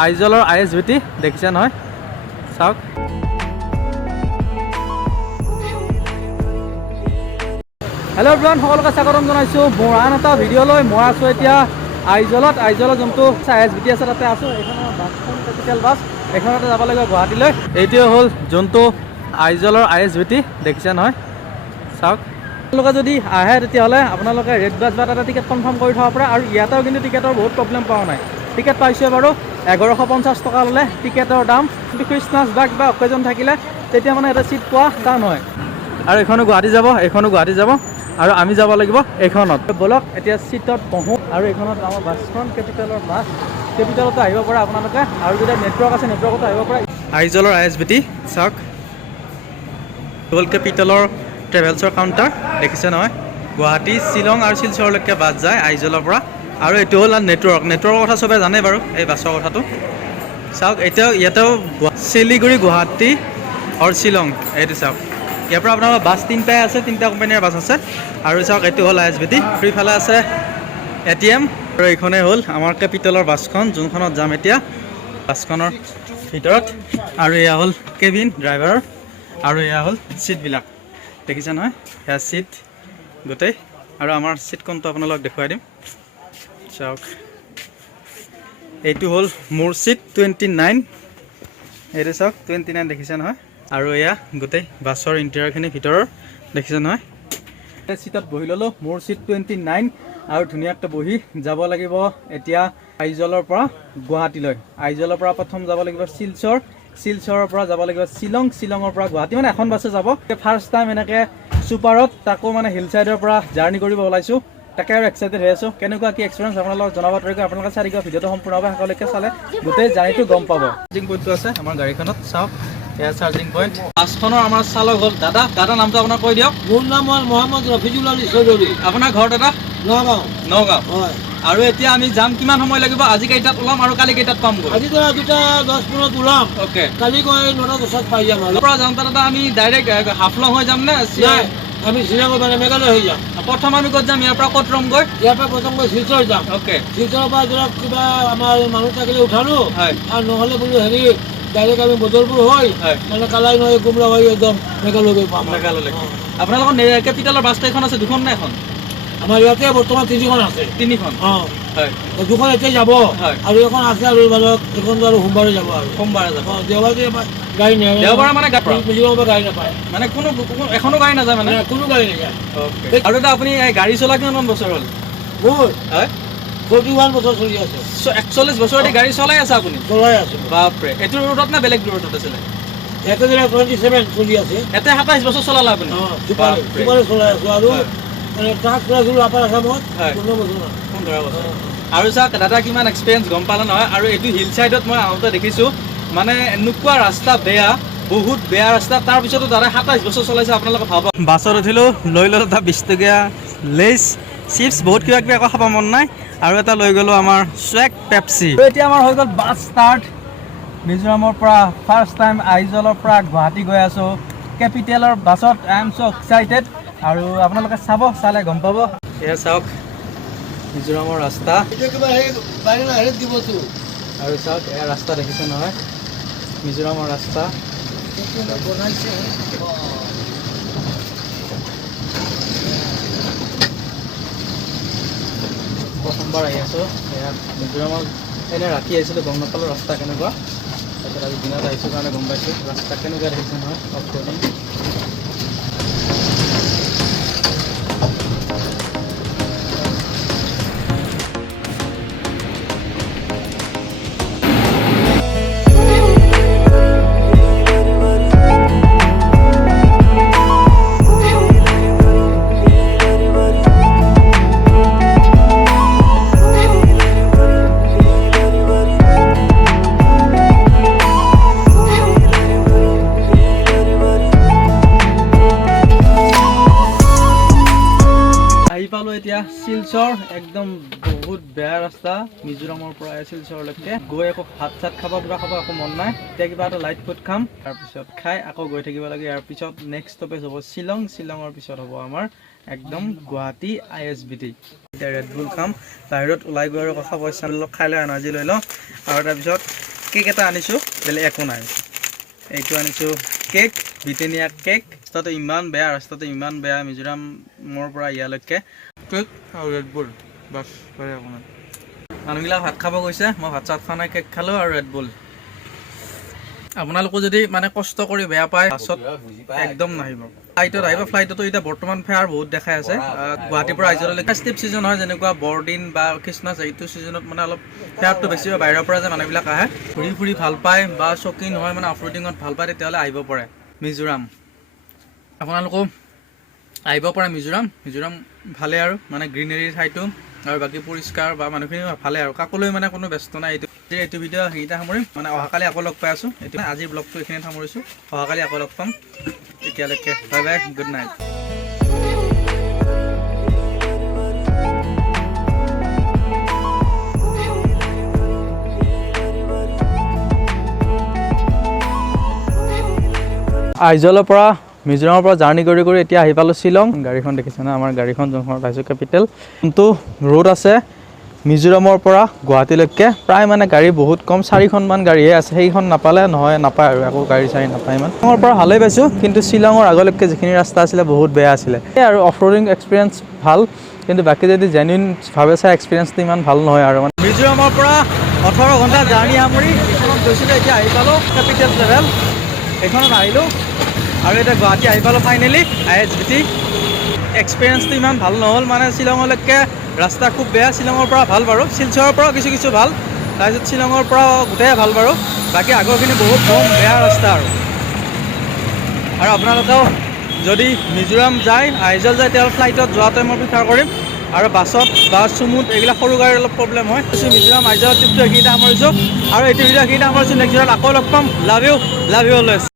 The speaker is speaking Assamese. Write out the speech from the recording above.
আইজলৰ ISBT দেখিছে নহয়, চাওক। হেল্ল' এভৰিৱান, সকলোকে স্বাগতম জনাইছোঁ মোৰ আন এটা ভিডিঅ'লৈ। মই আছোঁ এতিয়া আইজলত যোনটো ISBT আছে তাতে আছোঁ। এইখনৰ বাছখন কেপিটেল বাছ, এইখনতে যাব লাগিব গুৱাহাটীলৈ। এইটোৱে হ'ল যোনটো আইজলৰ ISBT দেখিছে নহয়, চাওক। আপোনালোকে যদি আহে তেতিয়াহ'লে আপোনালোকে ৰেড বাছ বা তাতে টিকেট কনফাৰ্ম কৰি থ'ব পাৰে। আৰু ইয়াতেও কিন্তু টিকেটৰ বহুত প্ৰব্লেম পোৱা নাই। টিকেট পাইছোঁ বাৰু 1150 টকা ল'লে টিকেটৰ দাম। কিন্তু খ্ৰীষ্টমাছ বা অকেজন থাকিলে তেতিয়া মানে এটা ছিট পোৱা টান হয়। আৰু এইখনো গুৱাহাটী যাব, এইখনো গুৱাহাটী যাব, আৰু আমি যাব লাগিব এইখনত। ব'লক এতিয়া ছিটত বহোঁ। আৰু এইখনত আমাৰ বাছখন কেপিটেলৰ বাছ, কেপিটেলতো আহিব পাৰে আপোনালোকে। আৰু যদি নেটৱৰ্ক আছে নেটৱৰ্কতো আহিব পাৰে। আইজলৰ ISBT চাওক, হ'ল কেপিটেলৰ ট্ৰেভেলছৰ কাউণ্টাৰ দেখিছে নহয়। গুৱাহাটী, শ্বিলং আৰু শিলচৰলৈকে বাছ যায় আইজলৰ পৰা। আৰু এইটো হ'ল নেটৱৰ্কৰ কথা চবে জানে বাৰু, এই বাছৰ কথাটো চাওক। ইয়াতেও শিলিগুৰি, গুৱাহাটী আৰু শ্বিলং, এইটো চাওক। ইয়াৰ পৰা আপোনাৰ বাছ তিনিটাই আছে, তিনিটা কোম্পানীৰ বাছ আছে। আৰু চাওক এইটো হ'ল ISBT। ইফালে আছে ATM। আৰু এইখনেই হ'ল আমাৰ কেপিটেলৰ বাছখন, যোনখনত যাম এতিয়া বাছখনৰ ভিতৰত। আৰু এয়া হ'ল কেবিন ড্ৰাইভাৰৰ। আৰু এয়া হ'ল ছিটবিলাক দেখিছে নহয়, এয়া ছিট গোটেই। আৰু আমাৰ ছিটখনটো আপোনালোকক দেখুৱাই দিম, চাওক। এইটো হ'ল মোৰ ছিট 29, এইটো চাওক 29 দেখিছে নহয়। আৰু এয়া গোটেই বাছৰ ইণ্টেৰিয়ৰখিনি ভিতৰৰ দেখিছে নহয়। এই ছিটত বহি ল'লোঁ, মোৰ ছিট 29। আৰু ধুনীয়াকৈ বহি যাব লাগিব এতিয়া আইজলৰ পৰা গুৱাহাটীলৈ। আইজলৰ পৰা প্ৰথম যাব লাগিব শিলচৰৰ পৰা যাব লাগিব শ্বিলং, শ্বিলঙৰ পৰা গুৱাহাটী, মানে এখন বাছে যাব। ফাৰ্ষ্ট টাইম এনেকৈ ছুপাৰত, তাকো মানে হিল চাইডৰ পৰা জাৰ্ণি কৰিব ওলাইছোঁ। তাকে আৰু এক্সাইটেড হৈ আছোঁ। কেনেকুৱা কি এক্সপিৰিয়েঞ্চ আপোনালোকক জনাব পাৰিব। আপোনালোকে চাই থাকিব ভিডিঅ'টো সম্পূৰ্ণভাৱে, শেষলৈকে চালে গোটেই জাৰ্ণিটো গম পাব। চাৰ্জিং পইণ্টটো আছে আমাৰ গাড়ীখনত, চাওক এয়া চাৰ্জিং পইণ্ট। বাছখনৰ আমাৰ চালক হ'ল দাদা নামটো আপোনাৰ কৈ দিয়ক। মোৰ নাম হ'ল মহম্মদ ৰফিজুল আলী চৌধুৰী। আপোনাৰ ঘৰ দাদা? নগাঁও। হয়। আৰু এতিয়া আমি যাম, কিমান সময় লাগিব? আজি কেইটাত ওলাম আৰু কালি কেইটাত পামগৈ? আজি 2:10 ওলাম। অ'কে। কালি গৈ 9:10 পাই যাম। আৰু পৰা যাওঁতে দাদা আমি ডাইৰেক্ট হাফলং হৈ যাম নে? আমি শ্বিলঙৰ মানে মেঘালয় হৈ যাম। প্ৰথম আমি ক'ত যাম? ইয়াৰ পৰা ক'ত ৰমগৈ? ইয়াৰ পৰা প্ৰথম গৈ শিলচৰ যাম। অ'কে। শিলচৰৰ পৰা ধৰক কিবা আমাৰ মানুহ থাকিলে উঠালো, হয়। আৰু নহ'লে বোলো হেৰি ডাইৰেক্ট আমি বদলপুৰ হৈ মানে কালাই নৈ কুমৰা হৈ একদম মেঘালয় গৈ পাম। মেঘালয়লৈকে আপোনালোকৰ কেপিটেলৰ বাছ কেইখন আছে? দুখন নে এখন? আমাৰ ইয়াতে বৰ্তমান 3খন আছে। 3খন? অঁ, হয়। 2খন এতিয়া যাব, আৰু এখন আছে। আৰু মানে এইখনটো আৰু সোমবাৰে যাব। আৰু সোমবাৰে যাব। দেওবাৰে গাড়ী নাই, দেওবাৰে মানে মিজোৰামৰ পৰা গাড়ী নাপায়, মানে কোনো এখনো গাড়ী নাযায় মানে? কোনো গাড়ী নাযায়। আৰু দাদা আপুনি গাড়ী চলা কিমান বছৰ হ'ল? মোৰ হয় 41 বছৰ চলি আছে। 41 বছৰতে গাড়ী চলাই আছে আপুনি? চলাই আছো। বাপৰে, এইটো ৰোডত না বেলেগ ৰোডত আছিলে? ইয়াতে 27 চলি আছে। ইয়াতে 27 বছৰ চলালে আপুনি? চুপাৰে চলাই আছো। আৰু মানে ট্ৰাক চলাইছিলো আপাৰ আছামত 15 বছৰ। 15 বছৰ। আৰু চাওক দাদা কিমান এক্সপিৰিয়েঞ্চ গম পালে নহয়। আৰু এইটো হিল চাইডত মই আহোঁতে দেখিছোঁ, মানে এনেকুৱা ৰাস্তা বেয়া, বহুত বেয়া ৰাস্তা। তাৰপিছতো দাদা 27 বছৰ চলাইছে, আপোনালোকে ভাবক। বাছত উঠিলোঁ, লৈ ল'লোঁ এটা 20 টকীয়া লেইছ, চিপছ, বহুত কিবা কিবি একো খাব মন নাই। আৰু এটা লৈ গ'লোঁ আমাৰ স্ৱেগ পেপচি। এতিয়া আমাৰ হৈ গ'ল বাছ ষ্টাৰ্ট। মিজোৰামৰ পৰা ফাৰ্ষ্ট টাইম আইজলৰ পৰা গুৱাহাটী গৈ আছোঁ কেপিটেলৰ বাছত। I am so' excited. আৰু আপোনালোকে চালে গম পাব। এয়া চাওক মিজোৰামৰ ৰাস্তা। আৰু চাওক এয়া ৰাস্তা দেখিছে নহয়, মিজোৰামৰ ৰাস্তা। প্ৰথমবাৰ আহি আছোঁ এয়া মিজোৰামত। এনে ৰাতি আহিছিলোঁ, গম নাপালোঁ ৰাস্তা কেনেকুৱা। তাৰপিছত আজি দিনত আহিছোঁ কাৰণে গম পাইছোঁ ৰাস্তা কেনেকুৱা দেখিছে নহয়। অফ ৰ'ডিং। এতিয়া শিলচৰ, একদম বহুত বেয়া ৰাস্তা মিজোৰামৰ পৰা শিলচৰলৈকে গৈ। আকৌ ভাত চাত খাব, কিবা খাব একো মন নাই। এতিয়া কিবা এটা লাইট ফুড খাম, তাৰপিছত খাই আকৌ গৈ থাকিব লাগে। ইয়াৰ পিছত নেক্সট ষ্টপেজ হ'ব শ্বিলং। শ্বিলঙৰ পিছত হ'ব আমাৰ একদম গুৱাহাটী ISBT। এতিয়া ৰেড বুল খাম, বাহিৰত ওলাই গৈ আৰু কথা পইচা অলপ খাই লৈ এনাৰ্জি লৈ লওঁ। আৰু তাৰপিছত কেক এটা আনিছোঁ, বেলেগ একো নাই। এইটো আনিছোঁ কেক, ব্ৰিটেনিয়া কেক। ৰাস্তাটো ইমান বেয়া মিজোৰামৰ পৰা ইয়ালৈকে। কেক আৰু ৰেড বুল বাছ, একো নাই। মানুহবিলাক ভাত খাব গৈছে, মই ভাত চাত খোৱা নাই, কেক খালোঁ আৰু ৰেড বুল। আপোনালোকো যদি মানে কষ্ট কৰি বেয়া পায় বাছত একদম নাহিব। ফ্লাইটত আহিব, ফ্লাইটতো এতিয়া বৰ্তমান ফেয়াৰ বহুত দেখাই আছে। গুৱাহাটীৰ পৰা আইজললৈকে ফেষ্টিভ ছিজন হয়, যেনেকুৱা বৰদিন বা খ্ৰীষ্টমাছ, এইটো ছিজনত মানে অলপ ফেয়াৰটো বেছি হয়। বাহিৰৰ পৰা যে মানুহবিলাক আহে ঘূৰি ফুৰি ভাল পায় বা চকী নহয় মানে অফ ৰোডিঙত ভাল পায়, তেতিয়াহ'লে আহিব পাৰে মিজোৰাম। আপোনালোকো আহিব পাৰে মিজোৰাম ভালে আৰু মানে গ্ৰীনেৰী ঠাইটো আৰু বাকী পৰিষ্কাৰ বা মানুহখিনি ভালে আৰু কাকলৈ মানে কোনো ব্যস্ত নাই। এইটো ভিডিঅ' সেইকেইটা সামৰিম, মানে অহাকালি আকৌ লগ পাই আছোঁ। আজিৰ ব্লগটো এইখিনিত সামৰিছোঁ, অহাকালি আকৌ লগ পাম। তেতিয়ালৈকে বাই বাই, গুড নাইট। আইজলৰ পৰা মিজোৰামৰ পৰা জাৰ্ণি কৰি এতিয়া আহি পালোঁ শ্বিলং। গাড়ীখন দেখিছে না, আমাৰ গাড়ীখন যোনখনত আহিছোঁ কেপিটেল। কিন্তু ৰোড আছে মিজোৰামৰ পৰা গুৱাহাটীলৈকে প্ৰায় মানে গাড়ী বহুত কম, 4খনমান গাড়ীহে আছে। সেইখন নাপায় আৰু একো গাড়ী চাড়ী নাপায় ইমান। শ্বিলঙৰ পৰা ভালেই পাইছোঁ, কিন্তু শ্বিলঙৰ আগলৈকে যিখিনি ৰাস্তা আছিলে বহুত বেয়া আছিলে। সেই আৰু অফ ৰোডিং এক্সপিৰিয়েঞ্চ ভাল, কিন্তু বাকী যদি জেনুইনভাৱে চাই এক্সপিৰিয়েঞ্চটো ইমান ভাল নহয় আৰু। মানে মিজোৰামৰ পৰা 18 ঘণ্টা জাৰ্ণি সামৰি এইখনত গৈছিলোঁ, এতিয়া আহি পালোঁ কেপিটেল ট্ৰেভেল। এইখনত আহিলোঁ আৰু এতিয়া গুৱাহাটী আহি পালোঁ ফাইনেলি ISBT। এক্সপিৰিয়েঞ্চটো ইমান ভাল নহ'ল, মানে শ্বিলঙলৈকে ৰাস্তা খুব বেয়া। শ্বিলঙৰ পৰা ভাল বাৰু, শিলচৰৰ পৰাও কিছু ভাল, তাৰপিছত শ্বিলঙৰ পৰা গোটেই ভাল বাৰু। বাকী আগৰখিনি বহুত কম বেয়া ৰাস্তা আৰু আপোনালোকেও যদি মিজোৰাম যায়, আইজল যায়, তেতিয়াহ'লে ফ্লাইটত যোৱাটোৱে মই প্ৰিফাৰ কৰিম। আৰু বাছত বা চুমুত এইবিলাক সৰু গাড়ীৰ অলপ প্ৰব্লেম হয়। মিজোৰাম আইজল ট্ৰিপটো এইখিনিতে সামৰিছোঁ, আৰু এইটো ভিডিঅ' এইখিনিতে সামৰিছোঁ। নেক্সট ভিডিঅ'ত আকৌ লগ পাম। Love you always.